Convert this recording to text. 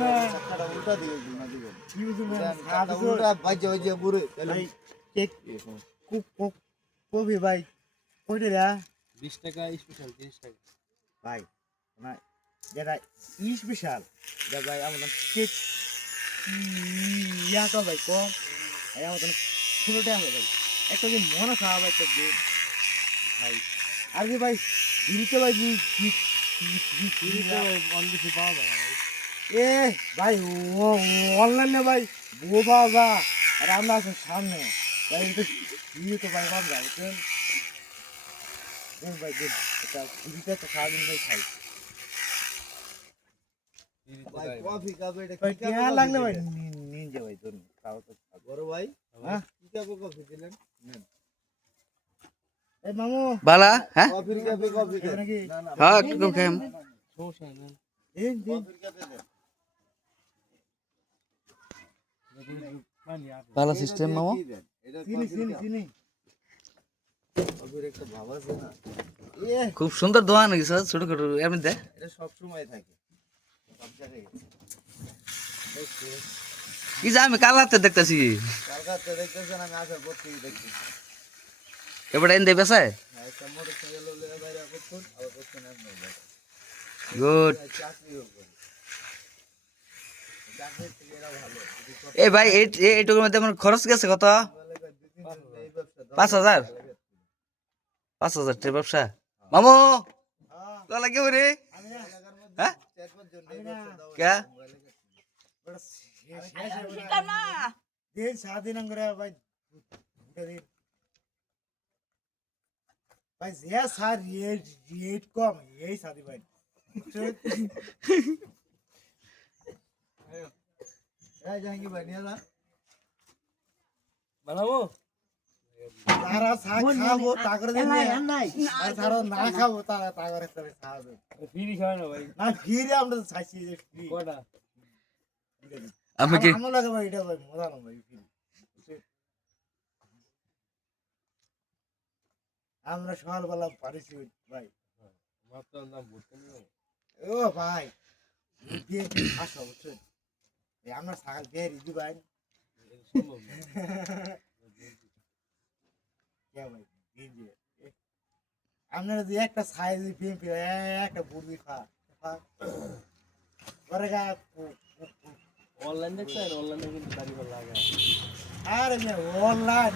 চাকাটা উল্টা দিকে না দিকে কি বুঝুন চাকাটা উল্টা বাজে বাজে পুরো ভাই কেক কবি ভাই কইতে রা 20 টাকা স্পেশাল 30 টাকা ভাই না যেটা স্পেশাল যা ভাই আমাদের কেক ইয়া তো ভাই কম এই আমাদের পুরোটা হবে ভাই একটা দিন মনে খাওয়া ভাই তো দিন ভাই আর কি ভাই দিতে ভাই ফ্রিতে অন কিছু পাওয়া যায় না ভাই এ ভাই ও অনলাইনে ভাই ও বাবা আর আমরা আছি সামনে ভাই এটা দিয়ে তো ভাই বাবা বুঝছেন ভাই দিন এটা ফ্রিতে তো সারাদিন ভাই খাই ভাই কফি কাপ এটা ভাই কি কাপ কেয়া লাগলে ভাই নিয়ে যা ভাই তোর খাও তো বড় ভাই হ্যাঁ কি কাপ কফি দিলেন নেন এই মামু বালা হ্যাঁ কফির কাপে কফি দেন নাকি না না হ্যাঁ একদম খাম সমস্যা নেই দিন দিন কফির কাপে দেন পানি আর বালা সিস্টেম মামা কি দেন? এটা চিনি কফির চিনি কাপ। চিনি কফির একটা ভাব আছে না এ খুব সুন্দর দোকান হয়েছে ছোট ছোট এমনি দে এটা সব সময় থাকে সব জায়গায় দেখছি কি যে আমি কাল হাতে দেখতেছি কালকাতে দেখতেছেন আমি আসার পর থেকে দেখছি এবারে এনে বেসায় হ্যাঁ একটা মোটর সাইকেল হলে বাইরে করতেন আবার করতেন আপনি গুড চাকরিও করি চাকরির থেকে এরা ভালো যদি করতে এই ভাই এইটুকুর মধ্যে আমার খরচ গেছে কত পারলে কয় দুই তিন দিন এই ব্যবসা 5,000 5,000 টাকা ব্যবসা মামু লা লাগে রে আমি না হ্যাঁ চার পাঁচ জন এই ব্যবসা দাও কে বড় শেষ দিন সারাদিন করে ভাই দুটা দিন ভাই যে স্যার রেট কম এই সাদি ভাই এই জাহাঙ্গীর ভাই নিয়ে যান বানাবো তারা চা খাবো তা করে দিন আর তারা না খাবো তারা তা করে তবে খাবে ফ্রি খায় না ভাই না ফিরে আমরা তো চাইছি যে free। কয়টা আমি কি আমার লাগে ভাই এটা ভাই মজা না ভাই free। আমরা সকালবেলা পারিছি ভাই মাত্র নাম বলতে না ও ভাই দিয়ে আসো বুঝছেন এই আমরা সকাল বের ইদু ভাই সম্ভব না কে ভাই দিন দিয়ে আপনারা যে একটা সাইজ বিএমপি একটা বুড়ি খা পরে গা অনলাইন দেখছেন অনলাইনে কিন্তু দাঁড়িয়ে লাগে আরে অনলাইন